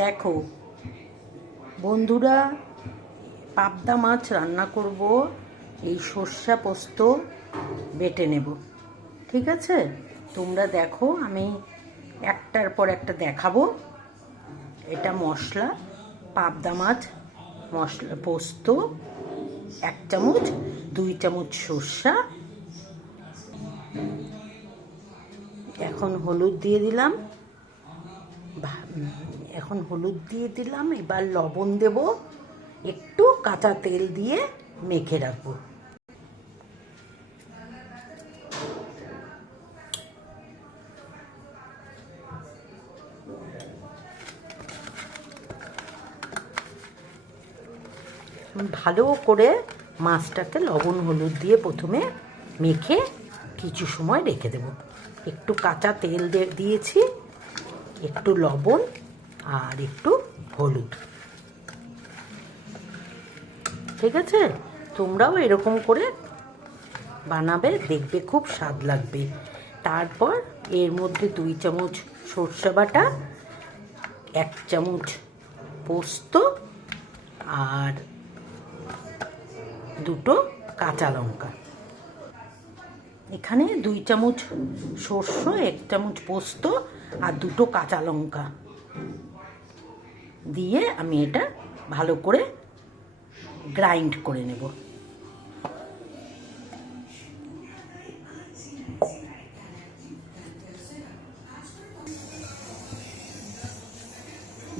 দেখো বন্ধুরা, পাবদা মাছ রান্না করব। এই সর্ষে পোস্ত বেটে নেব, ঠিক আছে? তোমরা দেখো, আমি একটার পর একটা দেখাবো। এটা মশলা, পাবদা মাছ মশলা, পোস্ত 1 চামচ, 2 চামচ সর্ষা, এখন হলুদ দিয়ে দিলাম, এবার লবণ দেব, একটু কাঁচা তেল দিয়ে মেখে রাখবো। ভালো করে মাছটাকে লবণ হলুদ দিয়ে প্রথমে মেখে কিছু সময় রেখে দেব। একটু কাঁচা তেল দিয়েছি, একটু লবণ আর একটু হলুদ, ঠিক আছে? তোমরাও এরকম করে বানাবে, দেখবে খুব স্বাদ লাগবে। তারপর এর মধ্যে 2 চামচ সর্ষে বাটা, 1 চামচ পোস্ত আর 2টো কাঁচা লঙ্কা। এখানে 2 চামচ সর্ষে, 1 চামচ পোস্ত আর 2টো কাঁচা লঙ্কা দিয়ে আমি এটা ভালো করে গ্রাইন্ড করে নেব।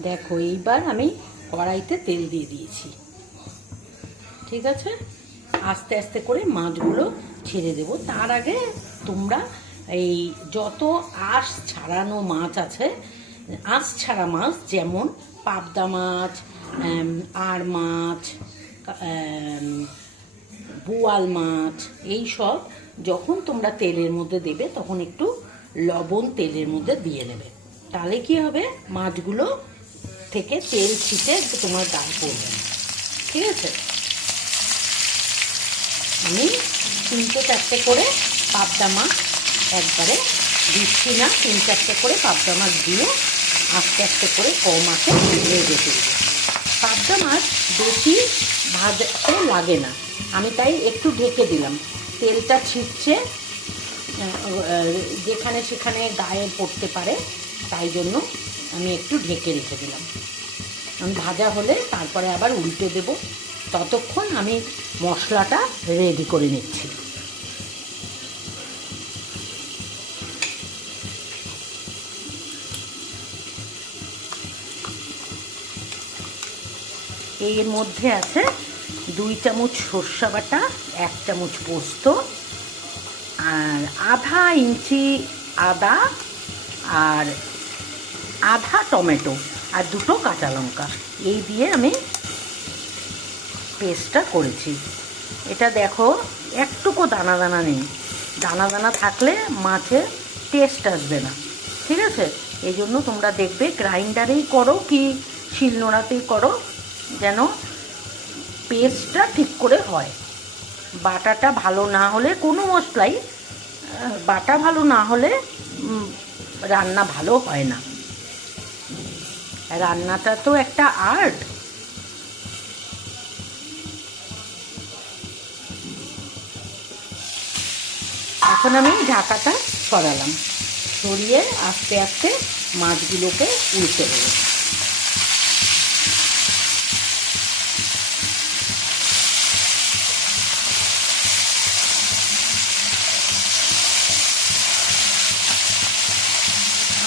দেখো, এইবার আমি কড়াইতে তেল দিয়ে দিয়েছি, ঠিক আছে? আস্তে আস্তে করে মাছগুলো ছেড়ে দেব। তার আগে তোমরা এই যত আঁশ ছাড়ানো মাছ আছে, আঁশ ছাড়া মাছ, যেমন পাবদা মাছ, আর মাছ, বোয়াল মাছ, এই সব যখন তোমরা তেলের মধ্যে দেবে তখন একটু লবণ তেলের মধ্যে দিয়ে নেবে। তাহলে কি হবে, মাছগুলো থেকে তেল ছিটে তোমার গায়ে পড়বে না, ঠিক আছে? আমি 3-4টে করে পাবদা মাছ একবারে দিচ্ছি না, 3-4টে করে পাবদা মাছ দিয়ে আস্তে আস্তে করে কম আঁচে ভেজে তুলব। পাবদা মাছ বেশি ভাজতে লাগে না, আমি তাই একটু ঢেকে দিলাম। তেলটা ছিটছে, যেখানে সেখানে গায়ে পড়তে পারে, তাই জন্য আমি একটু ঢেকে রেখে দিলাম। আমি ভাজা হলে তারপরে আবার উল্টে দেব। ততক্ষণ আমি মশলাটা রেডি করে নিচ্ছি। এর মধ্যে আছে 2 চামচ সর্ষে বাটা, 1 চামচ পোস্ত আর আধা ইঞ্চি আদা আর আধা টমেটো আর 2টো কাঁচা লঙ্কা, এই দিয়ে আমি পেস্টটা করেছি। এটা দেখো, একটুকু দানা দানা নেই। দানা দানা থাকলে মাছের টেস্ট আসবে না, ঠিক আছে? এই জন্য তোমরা দেখবে গ্রাইন্ডারেই করো কি শিলনোড়াতেই করো, যেন পেস্টটা ঠিক করে হয়। বাটাটা ভালো না হলে, কোনো মশলাই বাটা ভালো না হলে রান্না ভালো হয় না। রান্নাটা তো একটা আর্ট। এখন আমি ঢাকাটা সরালাম, সরিয়ে আস্তে আস্তে মাছগুলোকে উল্টে দেবো।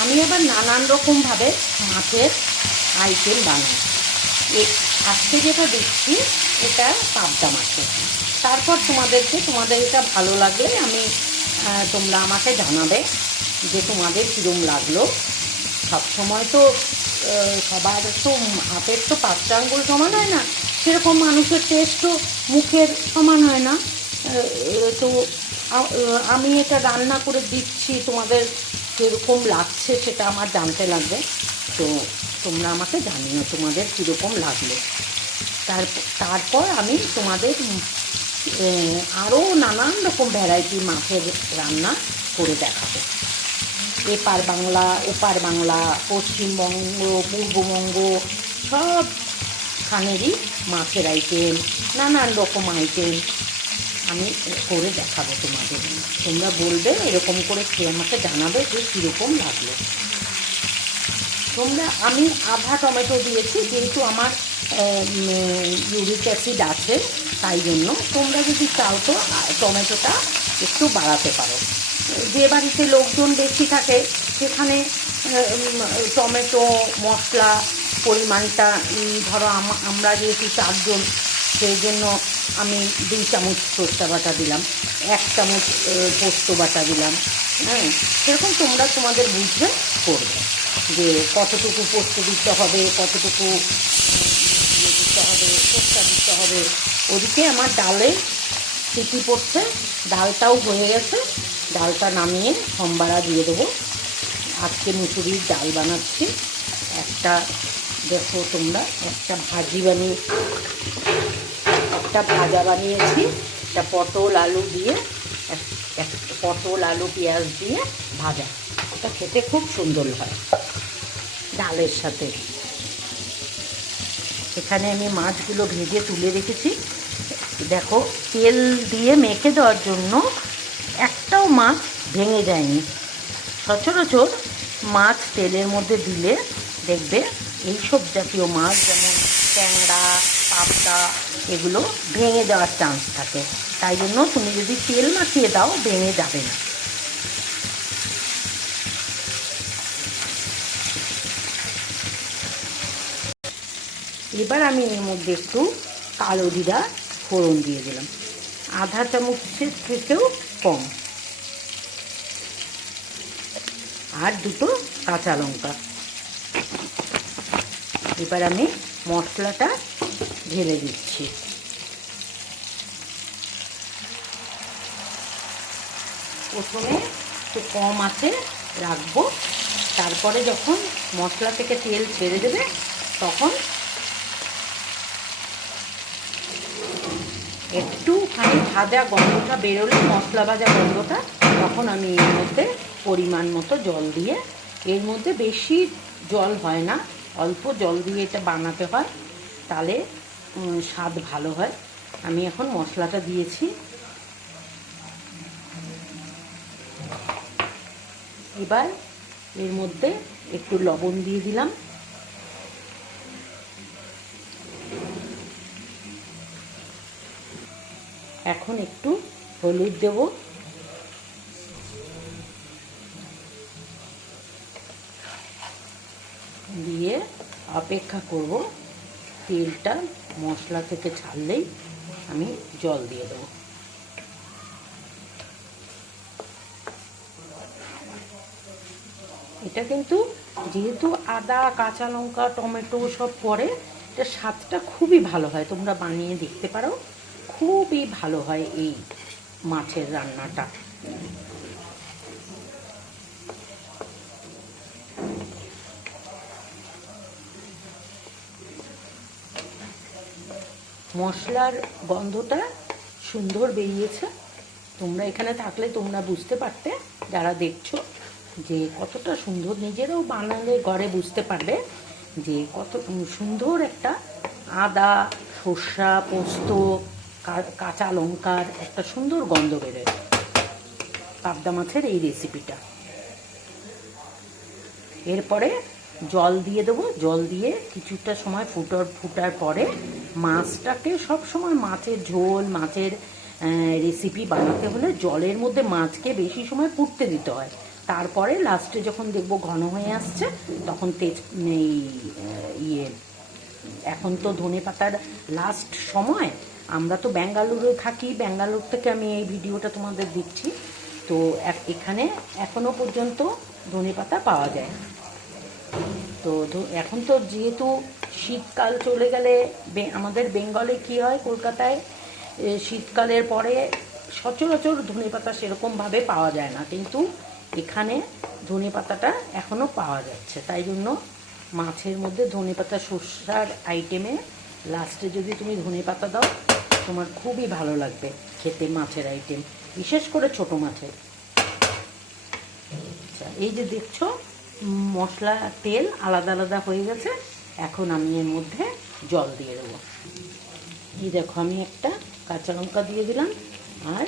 আমি আবার নানান রকমভাবে মাছের আইটেম বানাই। আজকে যেটা দেখছি এটা পাবদা মাছের। তারপর তোমাদের এটা ভালো লাগলে তোমরা আমাকে জানাবে যে তোমাদের কীরকম লাগলো। সবসময় তো সবার তো হাতের তো 5টা আঙ্গুল সমান হয় না, সেরকম মানুষের টেস্টও মুখের সমান হয় না। তো আমি এটা রান্না করে দিচ্ছি, তোমাদের কীরকম লাগছে সেটা আমার জানতে লাগবে। তো তোমরা আমাকে জানিও তোমাদের কীরকম লাগলো। তারপর আমি তোমাদের আরও নানান রকম ভ্যারাইটি মাছের রান্না করে দেখাবো। এপার বাংলা ওপার বাংলা, পশ্চিমবঙ্গ পূর্ববঙ্গ সবখানেরই মাছের আইটেম, নানান রকম আইটেম আমি করে দেখাবো তোমাদের। তোমরা বলবে এরকম করে খেয়ে আমাকে জানাবে যে কীরকম লাগলো। আমি আধা টমেটো দিয়েছি, যেহেতু আমার ইউরিক অ্যাসিড আছে তাই জন্য। তোমরা যদি চাও তো টমেটোটা একটু বাড়াতে পারো। যে বাড়িতে লোকজন বেশি থাকে সেখানে টমেটো মশলা পরিমাণটা ধরো আমরা যেহেতু 4 জন, সেই জন্য আমি 2 চামচ সরষা বাটা দিলাম, 1 চামচ পোস্ত বাটা দিলাম। হ্যাঁ, সেরকম তোমরা তোমাদের বুঝবে করবে যে কতটুকু পোস্ত দিতে হবে, কতটুকু দিতে হবে, সরষা দিতে হবে। ওদিকে আমার ডালে সিটি পড়ছে, ডালটাও হয়ে গেছে। ডালটা নামিয়ে সম্বারা দিয়ে দেবো। আজকে মুসুরির ডাল বানাচ্ছি। একটা দেখো তোমরা, একটা ভাজা বানিয়েছি, একটা পটল আলু দিয়ে, পটল আলু পেঁয়াজ দিয়ে ভাজা। এটা খেতে খুব সুন্দর হয় ডালের সাথে। এখানে আমি মাছগুলো ভেজে তুলে রেখেছি। দেখো, তেল দিয়ে মেখে দেওয়ার জন্য একটাও মাছ ভেঙে যায়নি। সচরাচর মাছ তেলের মধ্যে দিলে দেখবে এইসব জাতীয় মাছ যেমন ট্যাংরা, পাবদা, এগুলো ভেঙে যাওয়ার চান্স থাকে। তাই জন্য তুমি যদি তেল মাখিয়ে দাও ভেঙে যাবে না। এবার আমি এর মধ্যে একটু কালো জিরা ফোড়ন দিয়ে দিলাম, আধা চামচের থেকেও কম, আর 2টো কাঁচা লঙ্কা। এবার আমি মশলাটা ঢেলে দিচ্ছি। প্রথমে একটু কম আঁচে রাখবো, তারপরে যখন মশলা থেকে তেল ছেড়ে দেবে তখন একটুখানি ভাজা গন্ধটা বেরোলে, মশলা ভাজা গন্ধটা, তখন আমি এর মধ্যে পরিমাণ মতো জল দিয়ে, এর মধ্যে বেশি জল হয় না, অল্প জল দিয়ে এটা বানাতে হয়, তাহলে স্বাদ ভালো হয়। আমি এখন মশলাটা দিয়েছি। এবার এর মধ্যে একটু লবণ দিয়ে দিলাম, এখন একটু হলুদ দেব, দিয়ে অপেক্ষা করব। তেলটা মশলা থেকে ছাড়লেই আমি জল দিয়ে দেবো। এটা কিন্তু যেহেতু আদা, কাঁচা লঙ্কা, টমেটো সব পড়ে, এটা স্বাদটা খুবই ভালো হয়। তোমরা বানিয়ে দেখতে পারো, খুবই ভালো হয় এই মাছের রান্নাটা। মশলার গন্ধটা সুন্দর বেরিয়েছে। তোমরা এখানে থাকলে তোমরা বুঝতে পারতে, যারা দেখছো, যে কতটা সুন্দর, নিজেরাও বানালে ঘরে বুঝতে পারবে যে কত সুন্দর একটা আদা, সর্ষা, পোস্ত, কাঁচা লঙ্কার একটা সুন্দর গন্ধ বেরোয় পাবদা মাছের এই রেসিপিটা। এরপরে জল দিয়ে দেবো। জল দিয়ে কিছুটা সময় ফুটার পরে মাছটাকে, সব সময় মাছের ঝোল, মাছের রেসিপি বানাতে হলে জলের মধ্যে মাছকে বেশি সময় ফুটতে দিতে হয়। তারপরে লাস্টে যখন দেখবো ঘন হয়ে আসছে, তখন এখন তো ধনেপাতার লাস্ট সময়। আমরা তো ব্যাঙ্গালুরু থাকি, ব্যাঙ্গালুর থেকে আমি এই ভিডিওটা তোমাদের দিচ্ছি। তো এখানে এখনো পর্যন্ত ধনেপাতা পাওয়া যায়। তো এখন তো যেহেতু শীতকাল চলে গেলে, আমাদের বেঙ্গলে কি হয়, কলকাতায় শীতকালের পরে সচরাচর ধনেপাতা সেরকমভাবে পাওয়া যায় না, কিন্তু এখানে ধনেপাতাটা এখনও পাওয়া যাচ্ছে। তাই জন্য মাছের মধ্যে ধনেপাতা, সর্ষার আইটেমে লাস্টে যদি তুমি ধনেপাতা দাও, তোমার খুবই ভালো লাগবে খেতে মাছের আইটেম, বিশেষ করে ছোট মাছের। আচ্ছা, এই যে দেখছো মশলা তেল আলাদা আলাদা হয়ে গেছে। এখন আমি এর মধ্যে জল দিয়ে দেবো। এই দেখো আমি একটা কাঁচা লঙ্কা দিয়ে দিলাম, আর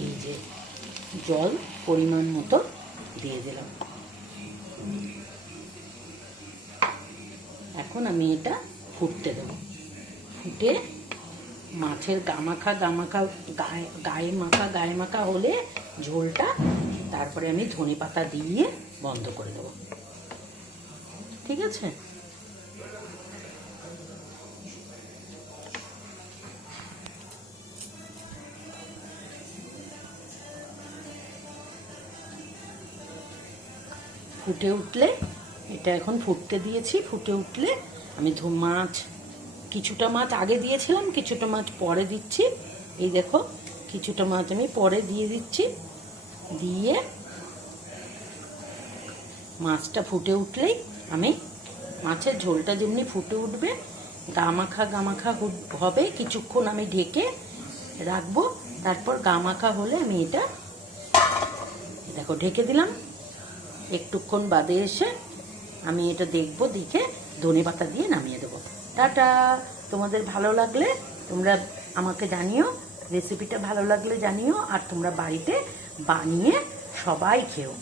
এই যে জল পরিমাণ মতো দিয়ে দিলাম। এখন আমি এটা ফুটতে দেবো। ফুটে মাছের গামাখা গায়ে মাখা হলে ঝোলটা, তারপরে আমি ধনেপাতা দিয়ে বন্ধ করে দেবো। ঠিক আছে? ফুটে উঠলে, এটা এখন ফুটতে দিয়েছি, ফুটে উঠলে আমি কিছুটা মাছ আগে দিয়েছিলাম, কিছুটা মাছ পরে দিচ্ছি। এই দেখো কিছুটা মাছ আমি পরে দিয়ে দিচ্ছি। দিয়ে মাছটা ফুটে উঠলেই আমি মাছের ঝোলটা যেমনি ফুটে উঠবে, গামাখা হবে, কিছুক্ষণ আমি ঢেকে রাখবো। তারপর গামাখা হলে আমি এটা দেখো ঢেকে দিলাম। একটুক্ষণ বাদে এসে আমি এটা দেখবো, দেখে ধনেপাতা দিয়ে নামিয়ে দেবো। টাটা। তোমাদের ভালো লাগলে তোমরা আমাকে জানিও, রেসিপিটা ভালো লাগলে জানিও, আর তোমরা বাড়িতে বানিয়ে সবাই খেও।